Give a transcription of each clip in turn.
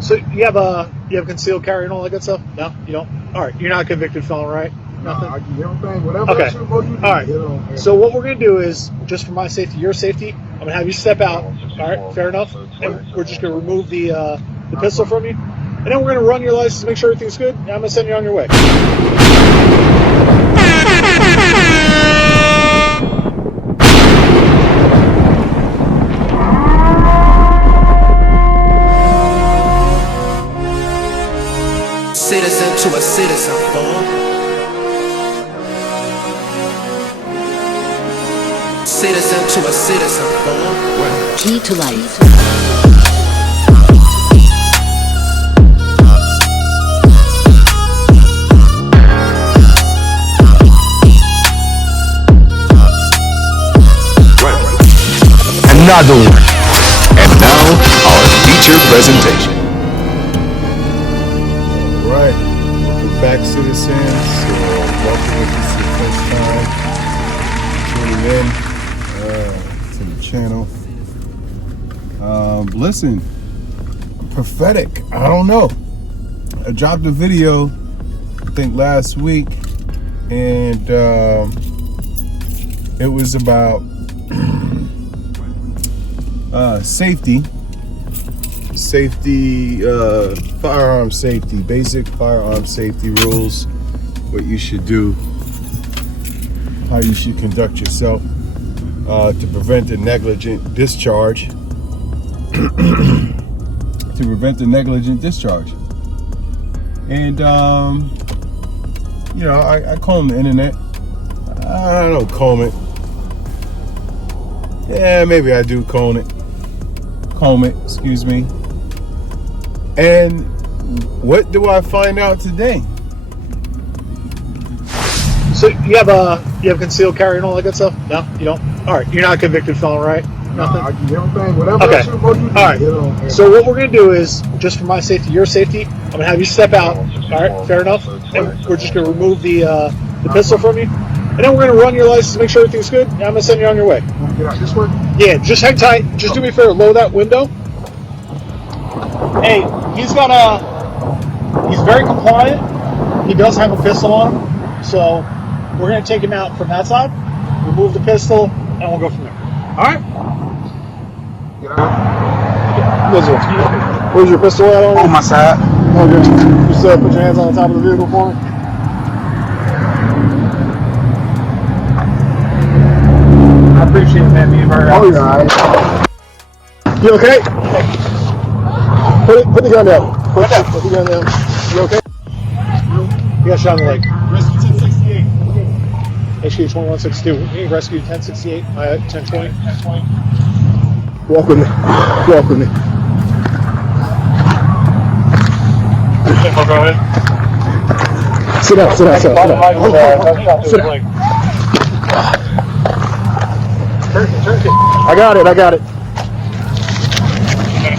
So you have concealed carry and all that good stuff? No, you don't. All right, you're not a convicted felon, right? Nothing. Whatever. Okay. Shoot, bro, you All right. So what we're gonna do is, just for my safety, your safety, I'm gonna have you step out. All right, fair enough. And we're just gonna remove the pistol from you, and then we're gonna run your license, make sure everything's good, and I'm gonna send you on your way. Citizen to a citizen, fool. Citizen to a citizen, fool. Key to life. Another one. And now, our feature presentation. Right. Welcome back, citizens. Welcome if this is your first time tuning in to the channel. Listen, prophetic. I don't know. I dropped a video, I think last week, and it was about safety, firearm safety, basic firearm safety rules, what you should do, how you should conduct yourself to prevent a negligent discharge. To prevent a negligent discharge. And you know, I comb the internet. I don't comb it. Yeah, maybe I do comb it, excuse me. And what do I find out today? So you have concealed carry and all that good stuff? No, you don't. All right, you're not a convicted felon, right? Nothing. Whatever. Okay. Shoot, bro, you All right. So what we're gonna do is, just for my safety, your safety, I'm gonna have you step out. All right, fair enough. And we're just gonna remove the pistol from you, and then we're gonna run your license, make sure everything's good, and I'm gonna send you on your way. Get out this way? Yeah, just hang tight. Just do me a favor, lower that window. Hey, he's very compliant. He does have a pistol on him, so we're gonna take him out from that side, remove the pistol, and we'll go from there. All right. Get out. Where's your pistol at on? On my side. Okay. Just put your hands on the top of the vehicle for me. I appreciate it, man. Being very honest. Oh, yeah. You okay? Put the gun down. Put the gun down. You okay? You got shot in the leg. Rescue 1068. HQ 2162. Rescue 1068. 1020. 1020. Walk with me. Walk with me. Go ahead. Sit down. Sit down. Sit down. Sit down. I got it.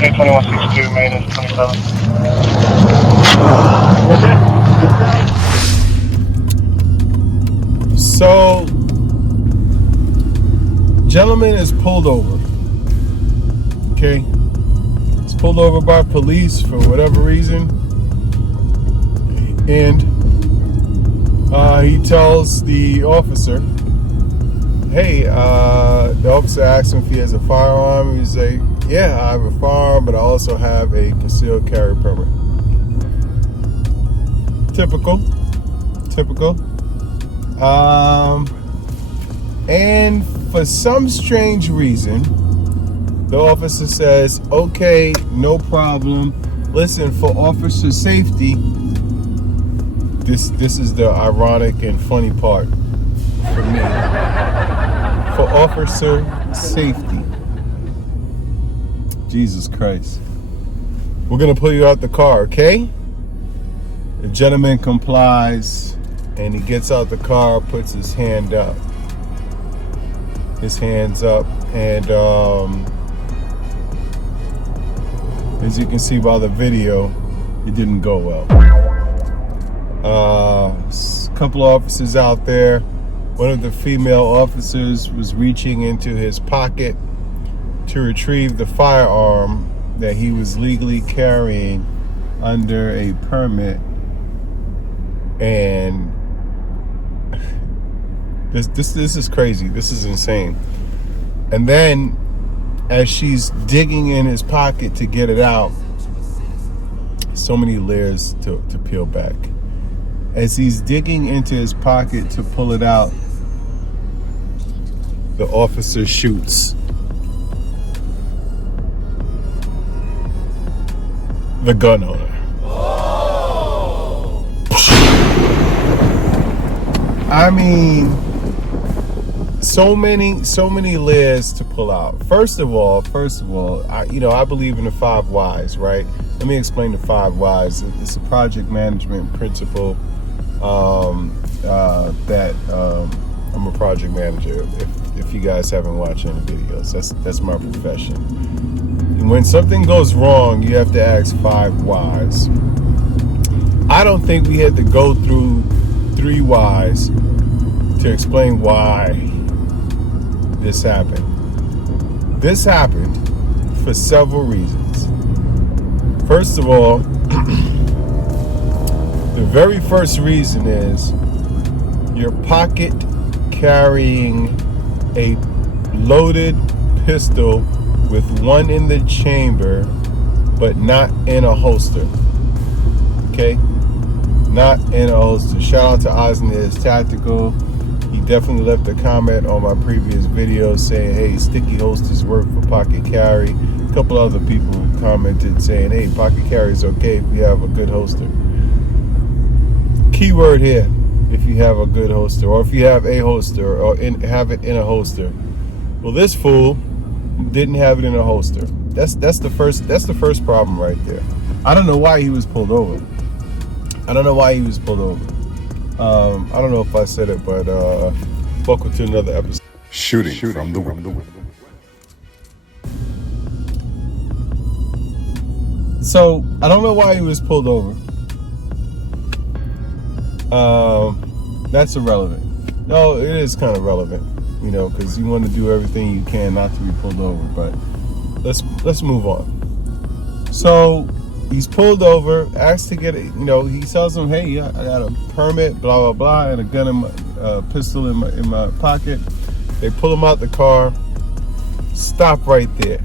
2162, maintenance 27. So, gentleman is pulled over. Okay? He's pulled over by police for whatever reason. And he tells the officer, hey, the officer asks him if he has a firearm. He's like, yeah, I have a firearm, but I also have a concealed carry permit. Typical. And for some strange reason, the officer says, okay, no problem. Listen, for officer safety, this is the ironic and funny part for me. For officer safety, Jesus Christ, we're gonna pull you out the car, okay? The gentleman complies, and he gets out the car, puts his hand up. His hands up, and as you can see by the video, it didn't go well. A couple of officers out there. One of the female officers was reaching into his pocket to retrieve the firearm that he was legally carrying under a permit, and this is crazy. This is insane. And then as she's digging in his pocket to get it out, so many layers to peel back. As he's digging into his pocket to pull it out, the officer shoots the gun owner. I mean, so many layers to pull out. First of all, I believe in the 5 whys, right? Let me explain the 5 whys. It's a project management principle that I'm a project manager. If you guys haven't watched any videos, that's my profession. And when something goes wrong, you have to ask 5 whys. I don't think we had to go through 3 whys to explain why this happened. This happened for several reasons. First of all, the very first reason is your pocket carrying a loaded pistol with one in the chamber but not in a holster. Okay? Not in a holster. Shout out to Osniz Tactical. He definitely left a comment on my previous video saying, hey, sticky holsters work for pocket carry. A couple other people commented saying, hey, pocket carry is okay if you have a good holster. Keyword here, if you have a good holster, or if you have a holster, or have it in a holster. Well, this fool didn't have it in a holster. That's the first problem right there. I don't know why he was pulled over. I don't know if I said it, but welcome to another episode. Shooting from the window. So I don't know why he was pulled over. That's irrelevant. No, it is kind of relevant, because you want to do everything you can not to be pulled over. But let's move on. So he's pulled over, asks to get it. He tells them, "Hey, I got a permit, blah blah blah, and a gun in my pistol in my pocket." They pull him out the car. Stop right there.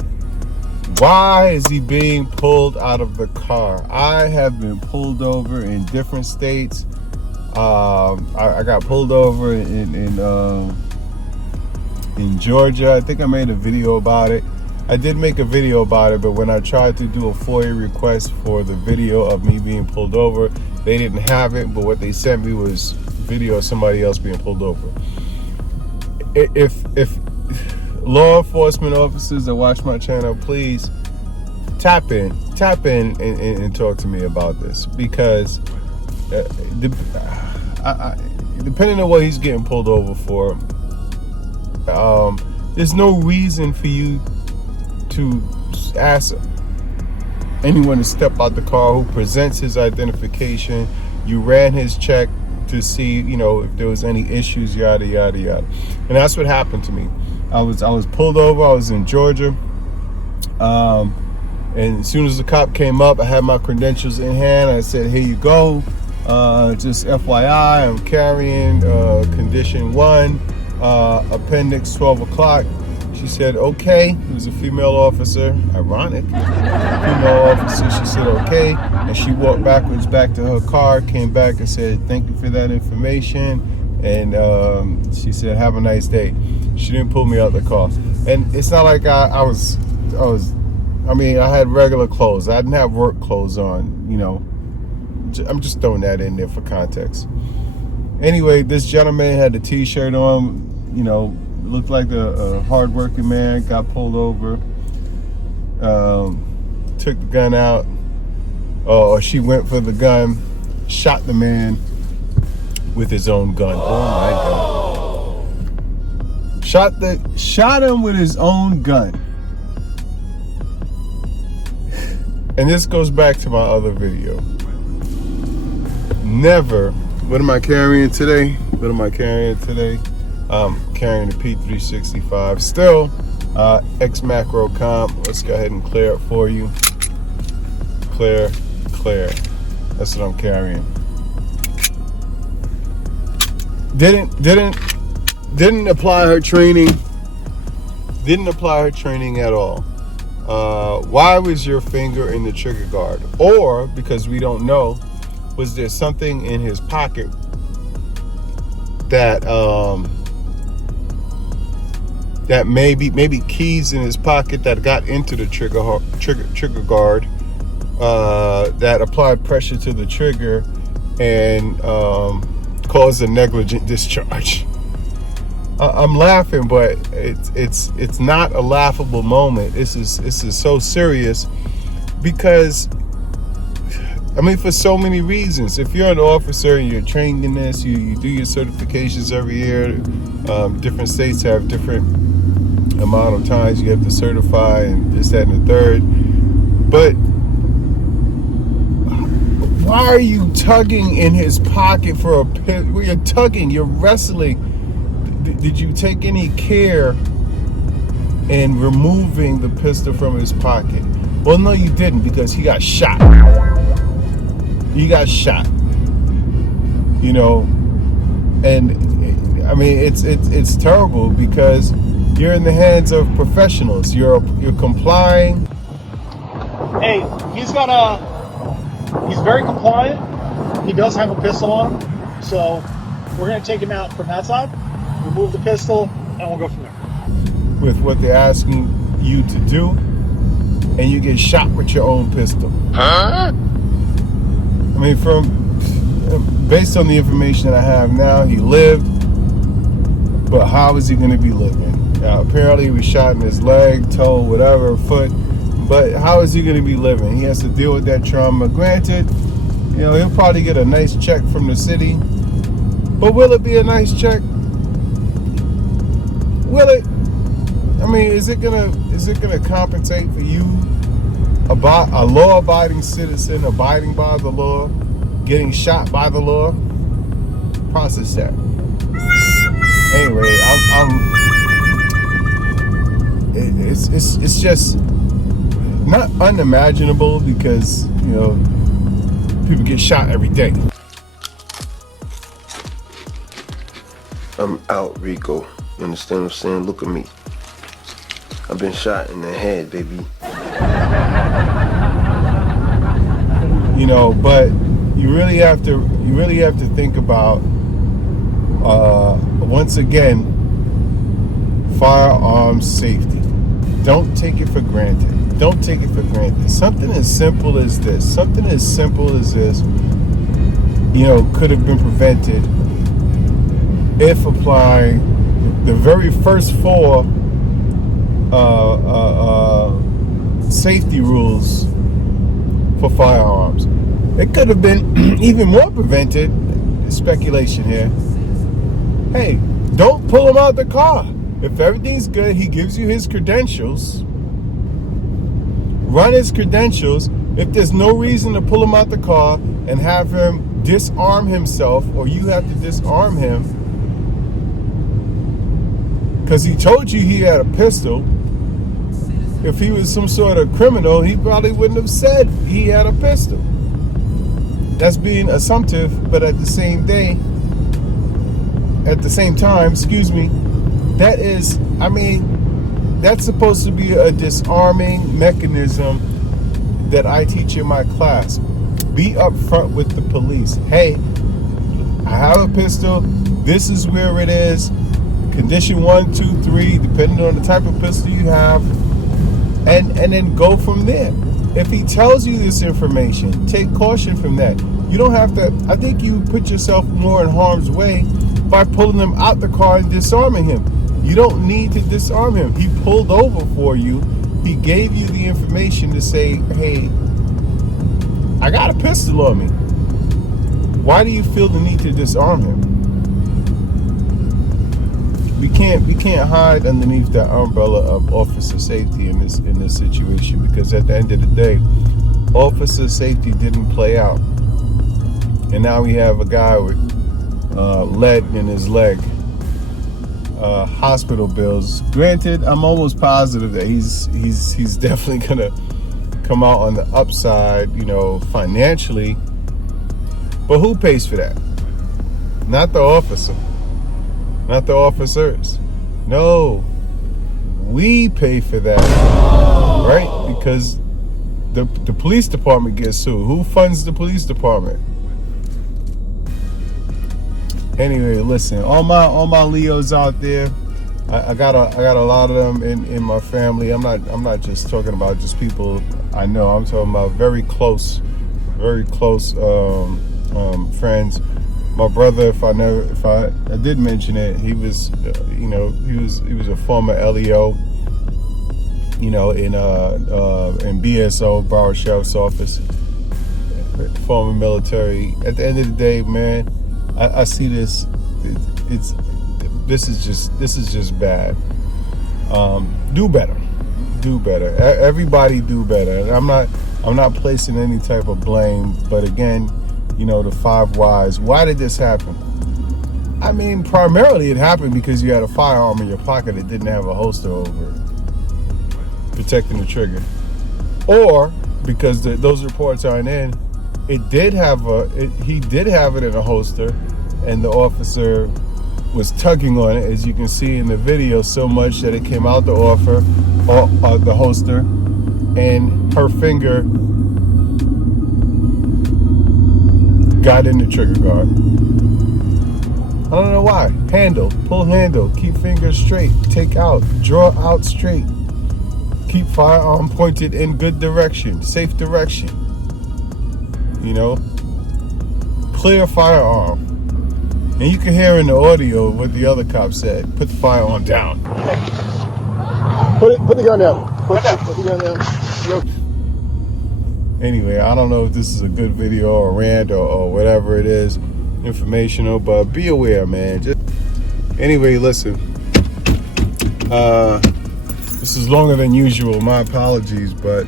Why is he being pulled out of the car? I have been pulled over in different states. I got pulled over in Georgia. I think I made a video about it. I did make a video about it, but when I tried to do a FOIA request for the video of me being pulled over, they didn't have it, but what they sent me was video of somebody else being pulled over. If law enforcement officers that watch my channel, please tap in and talk to me about this, because depending on what he's getting pulled over for, there's no reason for you to ask anyone to step out the car who presents his identification. You ran his check to see, if there was any issues, yada yada yada. And that's what happened to me. I was pulled over. I was in Georgia, and as soon as the cop came up, I had my credentials in hand. I said, "Here you go. Just FYI, I'm carrying condition 1, appendix 12 o'clock." She said, "Okay." It was a female officer. Ironic. Female officer. She said, "Okay." And she walked backwards back to her car, came back and said, "Thank you for that information." And she said, "Have a nice day." She didn't pull me out the car. And it's not like I had regular clothes. I didn't have work clothes on, I'm just throwing that in there for context. Anyway, this gentleman had the t-shirt on, looked like a hard-working man, got pulled over, took the gun out, or she went for the gun, shot the man with his own gun. Oh my God. Shot him with his own gun. And this goes back to my other video. Never. What am I carrying today? I'm carrying the P365. Still, X macro comp. Let's go ahead and clear it for you. clear, clear. That's what I'm carrying. Didn't apply her training. Didn't apply her training at all. Why was your finger in the trigger guard? Or, because we don't know, was there something in his pocket that that maybe keys in his pocket that got into the trigger guard, that applied pressure to the trigger and caused a negligent discharge. I'm laughing, but it's not a laughable moment. This is so serious because, I mean, for so many reasons. If you're an officer and you're trained in this, you do your certifications every year. Different states have different amount of times you have to certify and this, that, and the third. But why are you tugging in his pocket for a pin? Well, you're tugging, you're wrestling. Did you take any care in removing the pistol from his pocket? Well, no, you didn't, because he got shot. He got shot. You know, and I mean, it's terrible because you're in the hands of professionals. You're complying. Hey, he's very compliant. He does have a pistol on him, so we're gonna take him out from that side, remove the pistol, and we'll go from there. With what they're asking you to do, and you get shot with your own pistol. Huh? I mean, based on the information that I have now, he lived, but how is he going to be living? Apparently, he was shot in his leg, toe, whatever, foot. But how is he going to be living? He has to deal with that trauma. Granted, you know, he'll probably get a nice check from the city, but will it be a nice check? Will it? I mean, is it gonna compensate for you, a law-abiding citizen, abiding by the law, getting shot by the law? Process that. Anyway, it's just not unimaginable because, you know, people get shot every day. I'm out, Rico. You understand what I'm saying? Look at me. I've been shot in the head, baby. You know, but you really have to think about, once again, firearm safety. Don't take it for granted. Don't take it for granted. Something as simple as this, you know, could have been prevented if applying the very first 4 safety rules for firearms. It could have been even more prevented. Speculation here. Hey, don't pull him out the car. If everything's good, he gives you his credentials. Run his credentials. If there's no reason to pull him out the car and have him disarm himself, or you have to disarm him because he told you he had a pistol. If he was some sort of criminal, he probably wouldn't have said he had a pistol. That's being assumptive, but at the same time, excuse me, that is, I mean, that's supposed to be a disarming mechanism that I teach in my class. Be upfront with the police. Hey, I have a pistol. This is where it is. Condition 1, 2, 3, depending on the type of pistol you have, and then go from there. If he tells you this information, take caution from that. You don't have to. I think you put yourself more in harm's way by pulling him out the car and disarming him. You don't need to disarm him. He pulled over for you. He gave you the information to say, hey, I got a pistol on me. Why do you feel the need to disarm him? We can't hide underneath the umbrella of officer safety in this situation, because at the end of the day, officer safety didn't play out, and now we have a guy with lead in his leg, hospital bills. Granted, I'm almost positive that he's definitely gonna come out on the upside, you know, financially. But who pays for that? Not the officer, not the officers. No, we pay for that, right? Because the police department gets sued. Who funds the police department? Anyway, listen, all my Leos out there, I got a lot of them in my family. I'm not just talking about just people I know. I'm talking about very close friends. My brother, if I did mention it, he was he was a former LEO, in BSO, Broward Sheriff's Office, former military. At the end of the day, man, I see this. This is just bad. Do better. Everybody do better. And I'm not placing any type of blame, but again, the 5 whys. Why did this happen? I mean, primarily it happened because you had a firearm in your pocket that didn't have a holster over it, protecting the trigger, or because those reports aren't in. He did have it in a holster, and the officer was tugging on it, as you can see in the video, so much that it came out the holster, and her finger got in the trigger guard. I don't know why. Pull handle, keep fingers straight, take out, draw out straight, keep firearm pointed in good direction, safe direction. Clear firearm. And you can hear in the audio what the other cop said. Put the firearm down. Put the gun down. Put the gun down. Anyway, I don't know if this is a good video or rant or whatever it is, informational, but be aware, man. Anyway, listen. This is longer than usual. My apologies, but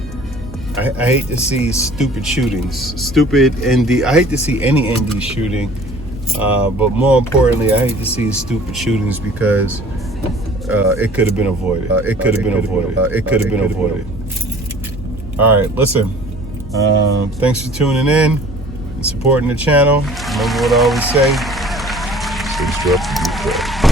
I hate to see stupid shootings. I hate to see any ND shooting. But more importantly, I hate to see stupid shootings because it could have been avoided. It could have been avoided. All right, listen. Thanks for tuning in and supporting the channel. Remember what I always say: subscribe to